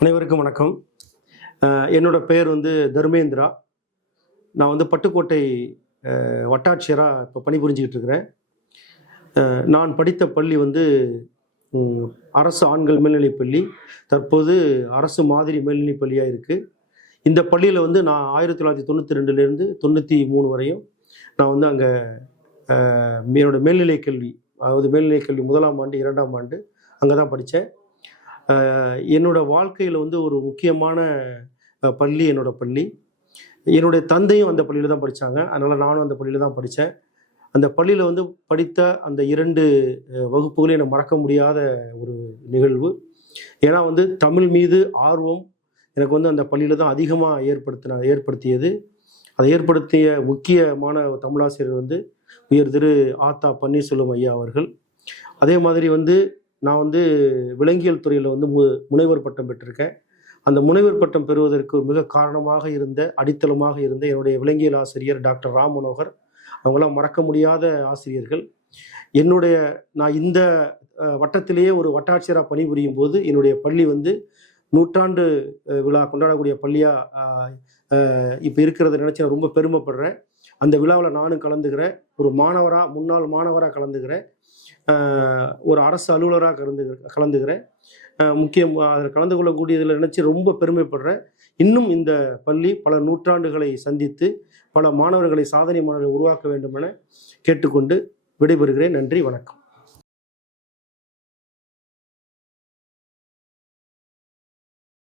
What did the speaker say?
அனைவருக்கும் வணக்கம். என்னோட பெயர் தர்மேந்திரா. நான் பட்டுக்கோட்டை வட்டாட்சியராக இப்போ பணிபுரிஞ்சிக்கிட்டு இருக்கிறேன். நான் படித்த பள்ளி அரசு ஆண்கள் மேல்நிலைப்பள்ளி. தற்போது அரசு மாதிரி மேல்நிலைப்பள்ளியாக இருக்குது. இந்த பள்ளியில் நான் 1992லேருந்து 93 வரையும் நான் அங்கே என்னோட மேல்நிலை கல்வி, அதாவது மேல்நிலை கல்வி 1ஆம் ஆண்டு 2ஆம் ஆண்டு அங்கே தான் படித்தேன். என்னோட வாழ்க்கையில் ஒரு முக்கியமான பள்ளி என்னோட பள்ளி. என்னுடைய தந்தையும் அந்த பள்ளியில் தான் படித்தாங்க. அதனால் நானும் அந்த பள்ளியில் தான் படித்தேன். அந்த பள்ளியில் படித்த அந்த 2 வகுப்புகளையும் எனக்கு மறக்க முடியாத ஒரு நிகழ்வு. ஏன்னா தமிழ் மீது ஆர்வம் எனக்கு அந்த பள்ளியில் தான் அதிகமாக ஏற்படுத்தியது. அதை ஏற்படுத்திய முக்கியமான தமிழாசிரியர் உயர் திரு ஆத்தா பன்னீர்செல்வம் ஐயா அவர்கள். அதே மாதிரி நான் விலங்கியல் துறையில் முனைவர் பட்டம் பெற்றிருக்கேன். அந்த முனைவர் பட்டம் பெறுவதற்கு மிக காரணமாக இருந்த, அடித்தளமாக இருந்த என்னுடைய விலங்கியல் ஆசிரியர் டாக்டர் ராம் மனோகர். அவங்களாம் மறக்க முடியாத ஆசிரியர்கள். நான் இந்த வட்டத்திலேயே ஒரு வட்டாட்சியராக பணிபுரியும் போது என்னுடைய பள்ளி 100ஆண்டு விழா கொண்டாடக்கூடிய பள்ளியாக இப்போ இருக்கிறத நினச்சி நான் ரொம்ப பெருமைப்படுறேன். அந்த விழாவில் நானும் கலந்துக்கிறேன். ஒரு மாணவராக, முன்னாள் மாணவராக கலந்துக்கிறேன். ஒரு அரசு அலுவலராக கலந்துக்கிறேன். அதில் கலந்து கொள்ளக்கூடியதில் நினச்சி ரொம்ப பெருமைப்படுறேன். இன்னும் இந்த பள்ளி பல நூற்றாண்டுகளை சந்தித்து பல மாணவர்களை, சாதனை மாணவர்களை உருவாக்க வேண்டும் என கேட்டுக்கொண்டு விடைபெறுகிறேன். நன்றி, வணக்கம்.